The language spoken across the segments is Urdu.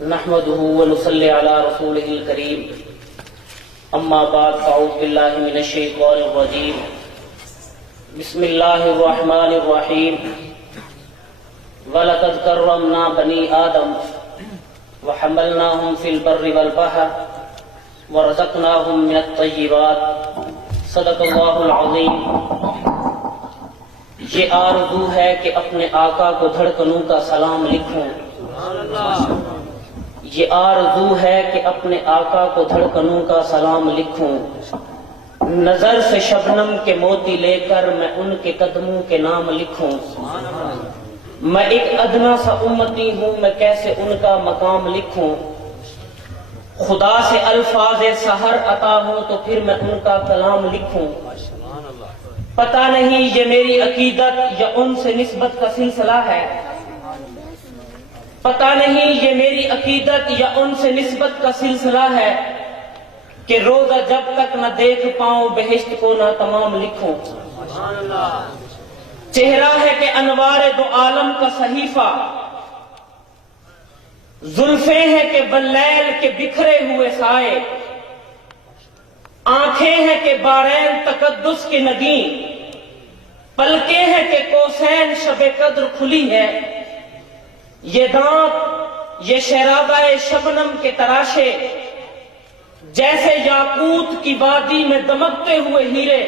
نحمده ونصلي على رسوله الكريم اما بعد فاعوذ بالله من الشيطان الرجيم بسم الله الرحمن الرحيم ولقد كرمنا بني آدم وحملناهم في البر والبحر ورزقناهم من الطيبات صدق اللہ العظیم۔ یہ آرزو ہے کہ اپنے آقا کو دھڑکنوں کا سلام لکھوں، یہ آرزو ہے کہ اپنے آقا کو دھڑکنوں کا سلام لکھوں، نظر سے شبنم کے موتی لے کر میں ان کے قدموں کے نام لکھوں۔ میں ایک ادنا سا امتی ہوں، میں کیسے ان کا مقام لکھوں، خدا سے الفاظ سحر عطا ہوں تو پھر میں ان کا کلام لکھوں۔ پتہ نہیں یہ میری عقیدت یا ان سے نسبت کا سلسلہ ہے، پتہ نہیں یہ میری عقیدت یا ان سے نسبت کا سلسلہ ہے کہ روزہ جب تک نہ دیکھ پاؤں بہشت کو نہ تمام لکھوں۔ چہرہ ہے کہ انوار دو عالم کا صحیفہ، زلفیں ہیں کہ باللیل کے بکھرے ہوئے سائے، آنکھیں ہیں کہ بارین تقدس کے نگین، پلکیں ہیں کہ کوسین شب قدر کھلی ہے، یہ دانت یہ شہرابہ شبنم کے تراشے، جیسے یاقوت کی وادی میں دمکتے ہوئے ہیرے،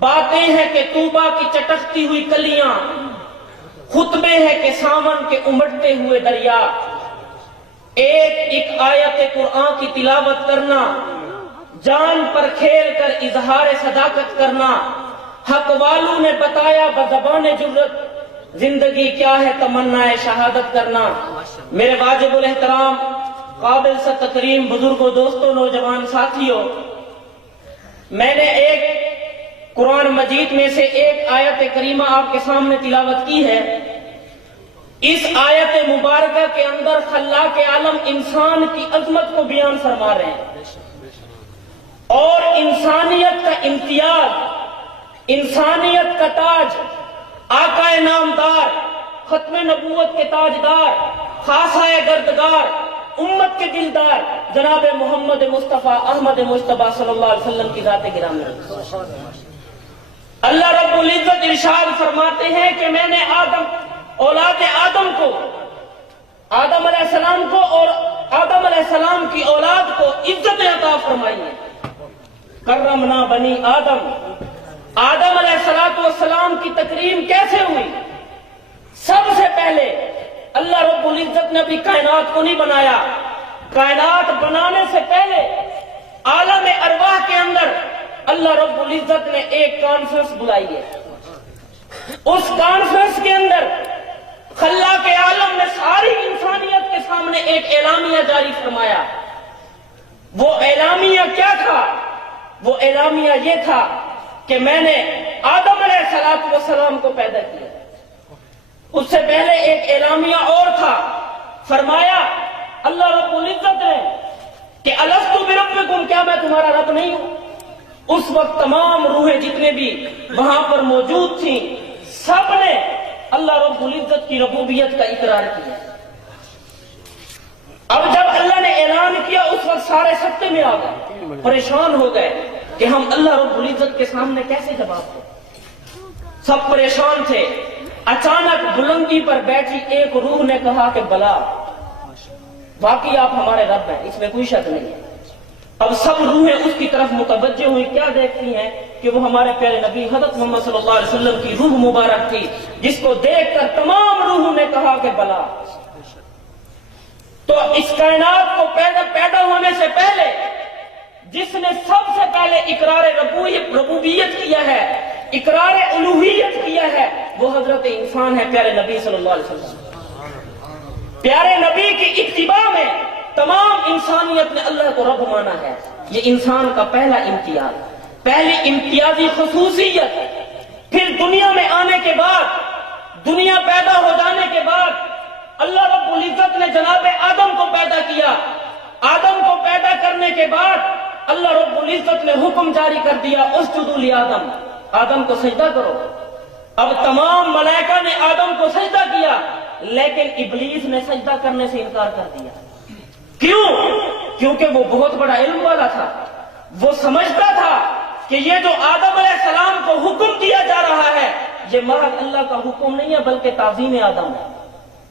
باتیں ہیں کہ طوبہ کی چٹکتی ہوئی کلیاں، خطبے ہیں کہ ساون کے امڑتے ہوئے دریا۔ ایک ایک آیت قرآن کی تلاوت کرنا، جان پر کھیل کر اظہار صداقت کرنا، حق والوں نے بتایا بزبان جرت زندگی کیا ہے تمنا شہادت کرنا۔ میرے واجب الاحترام قابل سے تکریم بزرگوں، دوستوں، نوجوان ساتھیوں، میں نے ایک قرآن مجید میں سے ایک آیت کریمہ آپ کے سامنے تلاوت کی ہے۔ اس آیت مبارکہ کے اندر خلاق عالم انسان کی عظمت کو بیان فرما رہے ہیں اور انسانیت کا امتیاز، انسانیت کا تاج، آقا نامدار، ختم نبوت کے تاجدار، خاصہ گردگار، امت کے دلدار جناب محمد مصطفیٰ احمد مجتبیٰ صلی اللہ علیہ وسلم کی ذات گرامی۔ اللہ رب العزت ارشاد فرماتے ہیں کہ میں نے اولاد آدم کو، آدم علیہ السلام کو اور آدم علیہ السلام کی اولاد کو عزت عطا فرمائی ہے۔ کرمنا بنی آدم، آدم علیہ السلام کی تکریم کیسے ہوئی؟ سب سے پہلے اللہ رب العزت نے ابھی کائنات کو نہیں بنایا، کائنات بنانے سے پہلے عالم ارواح کے اندر اللہ رب العزت نے ایک کانفرنس بلائی ہے۔ اس کانفرنس کے اندر خلاق عالم نے ساری انسانیت کے سامنے ایک اعلامیہ جاری فرمایا۔ وہ اعلامیہ کیا تھا؟ وہ اعلامیہ یہ تھا کہ میں نے آدم علیہ السلام کو پیدا کیا۔ اس سے پہلے ایک اعلامیہ اور تھا، فرمایا اللہ رب العزت نے کہ الستُ بربکم، کیا میں تمہارا رب نہیں ہوں؟ اس وقت تمام روحیں جتنے بھی وہاں پر موجود تھیں سب نے اللہ رب العزت کی ربوبیت کا اقرار کیا۔ اب جب اللہ نے اعلان کیا اس وقت سارے سکتے میں آ گئے، پریشان ہو گئے کہ ہم اللہ رب العزت کے سامنے کیسے جواب دیں۔ سب پریشان تھے۔ اچانک بلندی پر بیٹھی ایک روح نے کہا کہ بلا، باقی آپ ہمارے رب ہیں، اس میں کوئی شک نہیں ہے۔ اب سب روحیں اس کی طرف متوجہ ہوئی، کیا دیکھتی ہیں کہ وہ ہمارے پیارے نبی حضرت محمد صلی اللہ علیہ وسلم کی روح مبارک تھی، جس کو دیکھ کر تمام روحوں نے کہا کہ بلا۔ تو اس کائنات کو پیدا ہونے سے پہلے جس نے سب سے پہلے اقرار ربوبیت کیا ہے، اقرار الوہیت کیا ہے، وہ حضرت انسان ہے، پیارے نبی صلی اللہ علیہ وسلم۔ پیارے نبی کی اتباع میں تمام انسانیت نے اللہ کو رب مانا ہے۔ یہ انسان کا پہلا امتیاز، پہلی امتیازی خصوصیت۔ پھر دنیا میں آنے کے بعد، دنیا پیدا ہو جانے کے بعد اللہ رب العزت نے جناب آدم کو پیدا کیا۔ آدم کو پیدا کرنے کے بعد اللہ رب العزت نے حکم جاری کر دیا، اسجدوا لآدم، آدم کو سجدہ کرو۔ اب تمام ملائکہ نے آدم کو سجدہ کیا، لیکن ابلیس نے سجدہ کرنے سے انکار کر دیا. کیوں؟ کیونکہ وہ بہت بڑا علم والا تھا. وہ سمجھتا تھا کہ یہ جو آدم علیہ السلام کو حکم دیا جا رہا ہے یہ محض اللہ کا حکم نہیں ہے بلکہ تعظیم آدم ہے.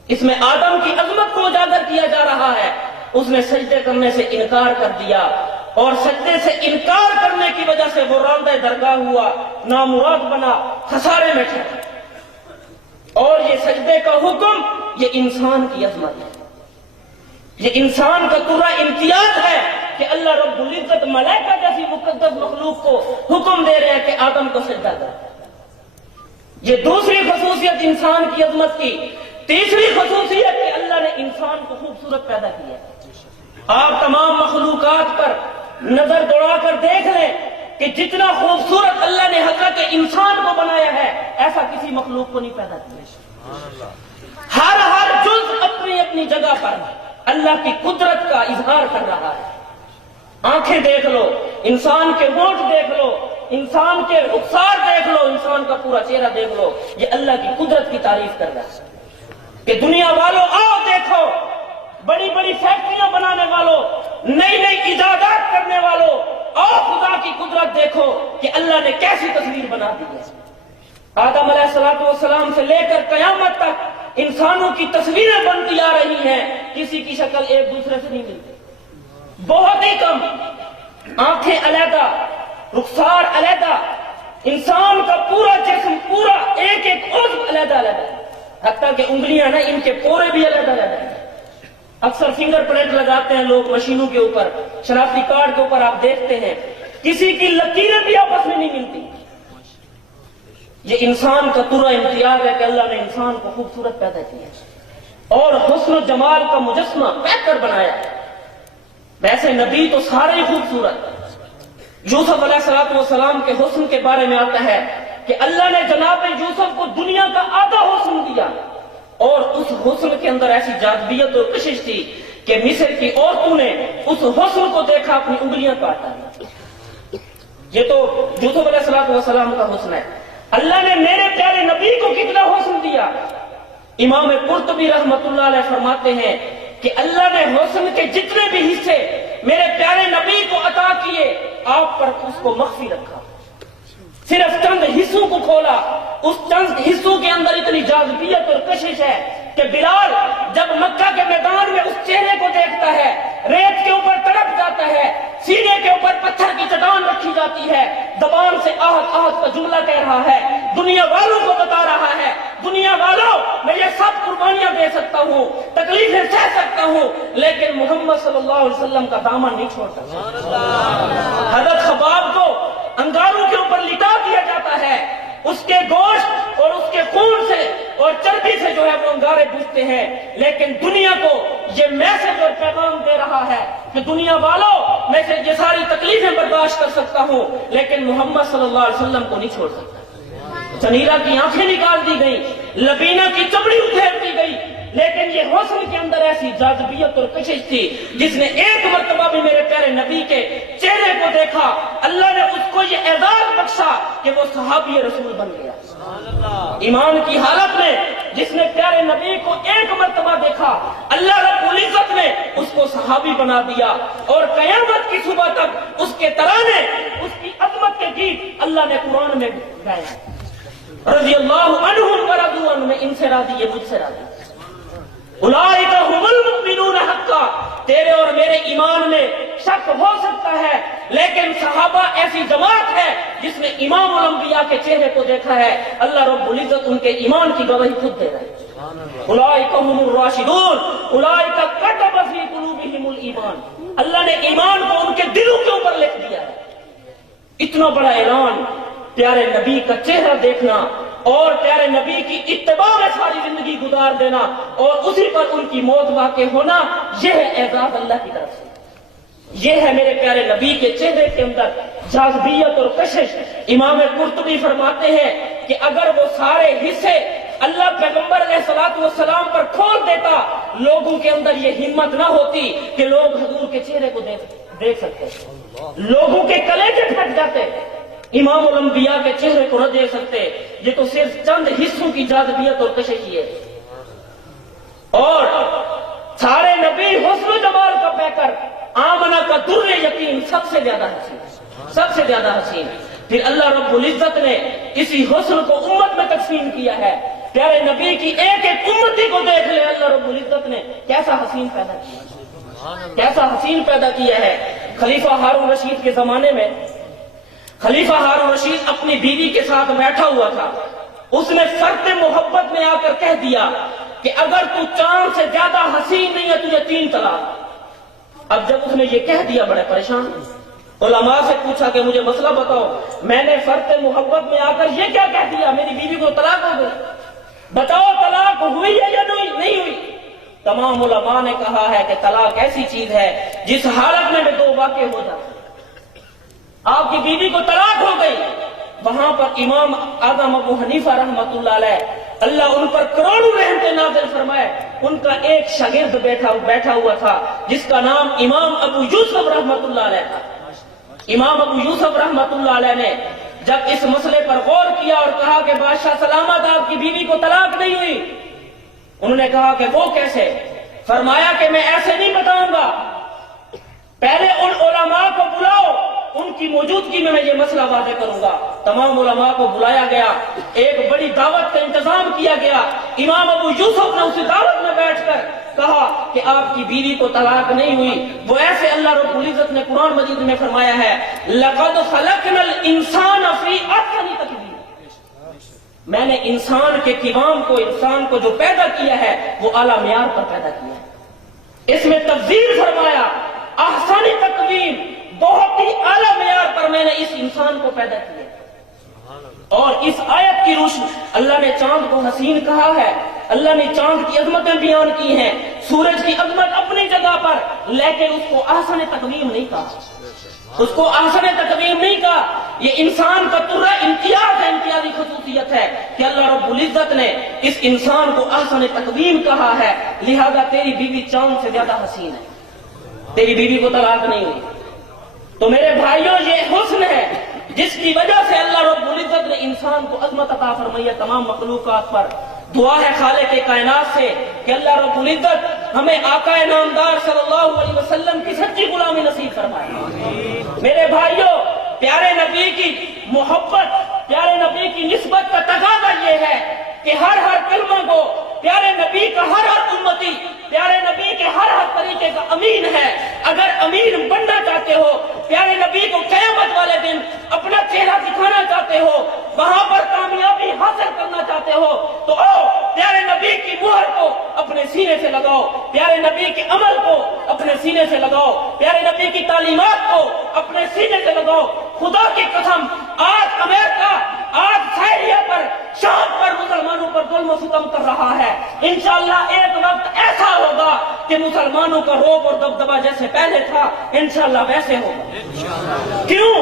اس میں آدم کی عظمت کو اجاگر کیا جا رہا ہے. اس نے سجدے کرنے سے انکار کر دیا اور سجدے سے انکار کرنے کی وجہ سے وہ راندہ درگاہ ہوا, نامراد بنا, خسارے میں ٹھہرا. اور یہ سجدے کا حکم یہ انسان کی عظمت ہے, یہ انسان کا پورا امتیاز ہے کہ اللہ رب العزت ملائکہ جیسی مقدس مخلوق کو حکم دے رہے ہیں کہ آدم کو سجدہ کر. یہ دوسری خصوصیت انسان کی عظمت کی. تیسری خصوصیت کہ اللہ نے انسان کو خوبصورت پیدا کیا. آپ تمام مخلوقات پر نظر دوڑا کر دیکھ لیں کہ جتنا خوبصورت اللہ نے حضرت انسان کو بنایا ہے ایسا کسی مخلوق کو نہیں پیدا کیا. ہر جز اپنی اپنی جگہ پر اللہ کی قدرت کا اظہار کر رہا ہے. آنکھیں دیکھ لو, انسان کے ہونٹ دیکھ لو, انسان کے رخسار دیکھ لو, انسان کا پورا چہرہ دیکھ لو, یہ اللہ کی قدرت کی تعریف کر رہا ہے کہ دنیا والوں آؤ دیکھو, بڑی بڑی فیکٹریاں بنانے والوں, نئی نئی ایجادات کرنے والوں, آؤ خدا کی قدرت دیکھو کہ اللہ نے کیسی تصویر بنا دی ہے. آدم علیہ السلام سے لے کر قیامت تک انسانوں کی تصویریں بنتی آ رہی ہیں, کسی کی شکل ایک دوسرے سے نہیں ملتی, بہت ہی کم. آنکھیں علیحدہ, رخسار علیحدہ, انسان کا پورا جسم, پورا ایک ایک عضو علیحدہ علیحدہ, حتیٰ کہ انگلیاں نا ان کے پورے بھی علیحدہ علیحدہ ہیں. اکثر فنگر پرنٹ لگاتے ہیں لوگ مشینوں کے اوپر, شناختی کارڈ کے اوپر آپ دیکھتے ہیں کسی کی لکیریں بھی آپس میں نہیں ملتی. یہ انسان کا پورا امتیاز ہے کہ اللہ نے انسان کو خوبصورت پیدا کیا اور حسن و جمال کا مجسمہ پیک کر بنایا. ویسے نبی تو سارے ہی خوبصورت. یوسف علیہ السلام کے حسن کے بارے میں آتا ہے کہ اللہ نے جناب یوسف کو دنیا کا آدھا حسن دیا اور اس حسن کے اندر ایسی جاذبیت اور کشش تھی کہ مصر کی عورتوں نے اس حسن کو دیکھا اپنی انگلیاں کاٹا. یہ تو یوسف علیہ السلام کا حسن ہے. اللہ نے میرے پیارے نبی کو کتنا حسن دیا. امام قرطبی رحمت اللہ علیہ فرماتے ہیں کہ اللہ نے حسن کے جتنے بھی حصے میرے پیارے نبی کو عطا کیے آپ پر اس کو مخفی رکھا, صرف چند حصوں کو کھولا. اس چند حصوں کے اندر اتنی جاذبیت اور کشش ہے کہ بلال جب مکہ کے میدان میں اس چہرے کو دیکھتا ہے, ریت کے اوپر تڑپ جاتا ہے, سینے کے اوپر پتھر کی چٹان رکھی جاتی ہے, زبان سے آہت آہت کا جملہ کہہ رہا ہے, دنیا والوں کو بتا رہا ہے, دنیا والوں میں یہ سب قربانیاں دے سکتا ہوں, تکلیفیں سہ سکتا ہوں, لیکن محمد صلی اللہ علیہ وسلم کا دامن نہیں چھوڑ سکتا. حضرت خباب کو انگاروں کے اوپر لٹا دیا جاتا ہے, اس کے گوشت اور اس کے خون سے اور چربی سے جو ہے وہ انگارے بوجھتے ہیں, لیکن دنیا کو یہ میسج اور پیغام دے رہا ہے کہ دنیا والوں میں سے یہ ساری تکلیفیں برداشت کر سکتا ہوں لیکن محمد صلی اللہ علیہ وسلم کو نہیں چھوڑ سکتا. سنیرہ کی آنکھیں نکال دی گئی, لبینہ کی چمڑی ادھیڑ دی گئی, لیکن یہ حسن کے اندر ایسی جاذبیت اور کشش تھی جس نے ایک مرتبہ بھی میرے پیارے نبی کے چہرے کو دیکھا, اللہ نے اس کو یہ اعزاز بخشا کہ وہ صحابی رسول بن گیا. ایمان کی حالت میں جس نے پیارے نبی کو ایک مرتبہ دیکھا, اللہ رب العزت نے اس کو صحابی بنا دیا اور قیامت کی صبح تک اس کے ترانے, اس کی عظمت کے گیت اللہ نے قرآن میں گایا. رضی اللہ عنہم ورضوا عنہ, میں ان سے راضی, یہ مجھ سے راضی. اولئک هم المؤمنون حقا, تیرے اور میرے ایمان میں شک ہو سکتا ہے لیکن صحابہ ایسی جماعت ہے جس نے امام الانبیاء کے چہرے کو دیکھا ہے. اللہ رب العزت ان کے ایمان کی گواہی خود دے رہے ہیں. اولئک هم الراشدون اولئک كتب في قلوبهم الایمان, اللہ نے ایمان کو ان کے دلوں کے اوپر لکھ دیا ہے. اتنا بڑا اعلان, پیارے نبی کا چہرہ دیکھنا اور پیارے نبی کی اتباع میں ساری زندگی گزار دینا اور اسی پر ان کی موت واقع ہونا, یہ ہے اعزاز اللہ کی طرف سے. یہ ہے میرے پیارے نبی کے چہرے کے اندر جاذبیت اور کشش. امام قرطبی فرماتے ہیں کہ اگر وہ سارے حصے اللہ پیغمبر علیہ السلام پر کھول دیتا, لوگوں کے اندر یہ ہمت نہ ہوتی کہ لوگ حضور کے چہرے کو دیکھ سکتے, لوگوں کے کلیجے پھٹ جاتے, امام الانبیاء کے چہرے کو نہ دیکھ سکتے. یہ تو صرف چند حصوں کی جاذبیت اور کشش ہے. اور سارے نبی حسن و جمال کا پیکر آمنہ کا در یتیم سب سے زیادہ حسین، سب سے زیادہ حسین۔ پھر اللہ رب العزت نے اسی حسن کو امت میں تقسیم کیا ہے۔ پیارے نبی کی ایک ایک امتی کو دیکھ لے، اللہ رب العزت نے کیسا حسین پیدا کیا، کیسا حسین پیدا کیا ہے۔ خلیفہ ہارون رشید کے زمانے میں خلیفہ ہارون رشید اپنی بیوی کے ساتھ بیٹھا ہوا تھا، اس نے فرط محبت میں آ کر کہہ دیا کہ اگر تو چاند سے زیادہ حسین نہیں ہے تجھے 3 طلاق۔ اب جب اس نے یہ کہہ دیا بڑے پریشان، علماء سے پوچھا کہ مجھے مسئلہ بتاؤ، میں نے فرط محبت میں آ کر یہ کیا کہہ دیا، میری بیوی کو طلاق ہو گئی، بتاؤ طلاق ہوئی ہے یا نہیں ہوئی؟ تمام علماء نے کہا ہے کہ طلاق ایسی چیز ہے جس حالت میں 2 واقع ہو جاتے ہیں۔ آپ کی بیوی کو طلاق ہو گئی، وہاں پر امام اعظم ابو حنیفہ رحمۃ اللہ علیہ، اللہ ان پر کروڑوں رحمتیں نازل فرمائے، ان کا ایک شاگرد بیٹھا ہوا تھا جس کا نام امام ابو یوسف رحمۃ اللہ علیہ تھا۔ امام ابو یوسف رحمۃ اللہ علیہ نے جب اس مسئلے پر غور کیا اور کہا کہ بادشاہ سلامت آپ کی بیوی کو طلاق نہیں ہوئی، انہوں نے کہا کہ وہ کیسے؟ فرمایا کہ میں ایسے نہیں بتاؤں گا، پہلے ان علماء کو بلاؤ، ان کی موجودگی میں یہ مسئلہ واضح کروں گا۔ تمام علماء کو بلایا گیا، ایک بڑی دعوت کا انتظام کیا گیا۔ امام ابو یوسف نے اسی دعوت میں بیٹھ کر کہا کہ آپ کی بیوی کو طلاق نہیں ہوئی، وہ ایسے اللہ رب العزت نے قرآن مجید میں فرمایا ہے لَقَدْ خَلَقْنَا الْإِنسَانَ فِي أَحْسَنِ تَقْوِيمٍ، میں نے انسان کے قوام کو، انسان کو جو پیدا کیا ہے وہ اعلیٰ معیار پر پیدا کیا ہے۔ اس میں تفضیل فرمایا احسن تقویم، بہت ہی اعلیٰ معیار پر میں نے اس انسان کو پیدا کیا۔ اور اس آیت کی روشنی اللہ نے چاند کو حسین کہا ہے، اللہ نے چاند کی عظمتیں بیان کی ہیں، سورج کی عظمت اپنی جگہ پر، لیکن اس کو احسن تقویم نہیں کہا، اس کو احسن تقویم نہیں کہا۔ یہ انسان کا ترہ امتیاز ہے، امتیازی خصوصیت ہے کہ اللہ رب العزت نے اس انسان کو احسن تقویم کہا ہے، لہذا تیری بیوی چاند سے زیادہ حسین ہے، تیری بیوی کو طلاق نہیں ہوئی۔ تو میرے بھائیوں، یہ حسن ہے جس کی وجہ سے اللہ رب العزت نے انسان کو عظمت عطا فرمائی ہے تمام مخلوقات پر۔ دعا ہے خالق کائنات سے کہ اللہ رب العزت ہمیں آقا نامدار صلی اللہ علیہ وسلم کی سچی غلامی نصیب فرمائے۔ میرے بھائیوں، پیارے نبی کی محبت، پیارے نبی کی نسبت کا تقاضا یہ ہے کہ ہر کلمہ کو پیارے نبی کا ہر امتی پیارے نبی کے ہر طریقے کا امین ہے۔ اگر امین بننا چاہتے ہو، پیارے نبی کو قیامت والے دن اپنا چہرہ دکھانا چاہتے ہو، وہاں پر کامیابی حاصل کرنا چاہتے ہو، تو آؤ پیارے نبی کی مہر کو اپنے سینے سے لگاؤ، پیارے نبی کے عمل کو اپنے سینے سے لگاؤ، پیارے نبی کی تعلیمات کو اپنے سینے سے لگاؤ۔ خدا کی قسم، آج امریکہ، آج سائریا پر، شام پر مسلمانوں پر ظلم و ستم کر رہا ہے۔ انشاءاللہ ایک وقت ایسا ہوگا کہ مسلمانوں کا روب اور دبدبہ جیسے پہلے تھا انشاءاللہ ویسے ہوگا۔ کیوں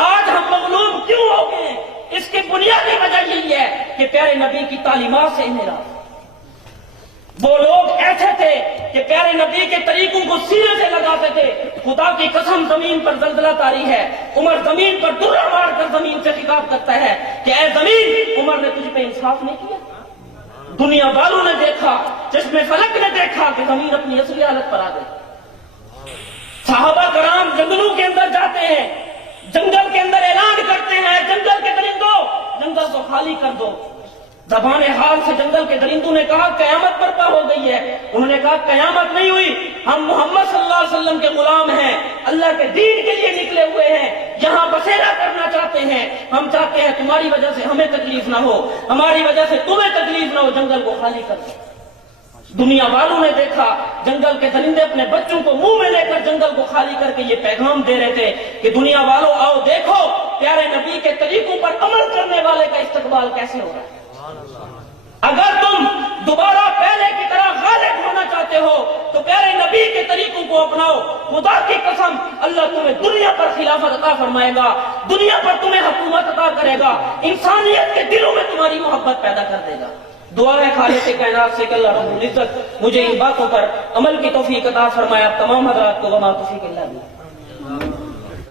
آج ہم مغلوب کیوں ہو گئے؟ اس کی بنیادی وجہ یہی ہے کہ پیارے نبی کی تعلیمات سے انحراف۔ وہ لوگ ایسے تھے کہ پیارے نبی کے طریقوں کو سینے سے لگاتے تھے۔ خدا کی قسم، زمین پر زلزلہ طاری ہے، عمر زمین پر درہ مار کر زمین سے خطاب کرتا ہے کہ اے زمین، عمر نے تجھ پہ انصاف نہیں کیا۔ دنیا والوں نے دیکھا، چشم فلک نے دیکھا کہ زمین اپنی اصلی حالت پر آ گئی۔ صحابہ کرام جنگلوں کے اندر جاتے ہیں، جنگل کے اندر اعلان کرتے ہیں جنگل کے درندوں، جنگل کو خالی کر دو۔ زبان حال سے جنگل کے درندوں نے کہا قیامت برپا ہو گئی ہے۔ انہوں نے کہا قیامت نہیں ہوئی، ہم محمد صلی اللہ علیہ وسلم کے غلام ہیں، اللہ کے دین کے لیے نکلے ہوئے ہیں، یہاں بسیرا کرنا چاہتے ہیں، ہم چاہتے ہیں تمہاری وجہ سے ہمیں تکلیف نہ ہو، ہماری وجہ سے تمہیں تکلیف نہ ہو، جنگل کو خالی کر دو۔ دنیا والوں نے دیکھا، جنگل کے درندے اپنے بچوں کو منہ میں لے کر جنگل کو خالی کر کے یہ پیغام دے رہے تھے کہ دنیا والوں آؤ دیکھو پیارے نبی کے طریقوں پر عمل کرنے والے کا استقبال کیسے ہو رہا ہے۔ اگر تم دوبارہ پہلے کی طرح غالب ہونا چاہتے ہو تو پیارے نبی کے طریقوں کو اپناؤ۔ خدا کی قسم، اللہ تمہیں دنیا پر خلافت عطا فرمائے گا، دنیا پر تمہیں حکومت عطا کرے گا، انسانیت کے دلوں میں تمہاری محبت پیدا کر دے گا۔ دعا ہے خالق کائنات سے کہ اللہ رب العزت مجھے ان باتوں پر عمل کی توفیق عطا فرمائے۔ آپ تمام حضرات کو وما توفیق الا باللہ۔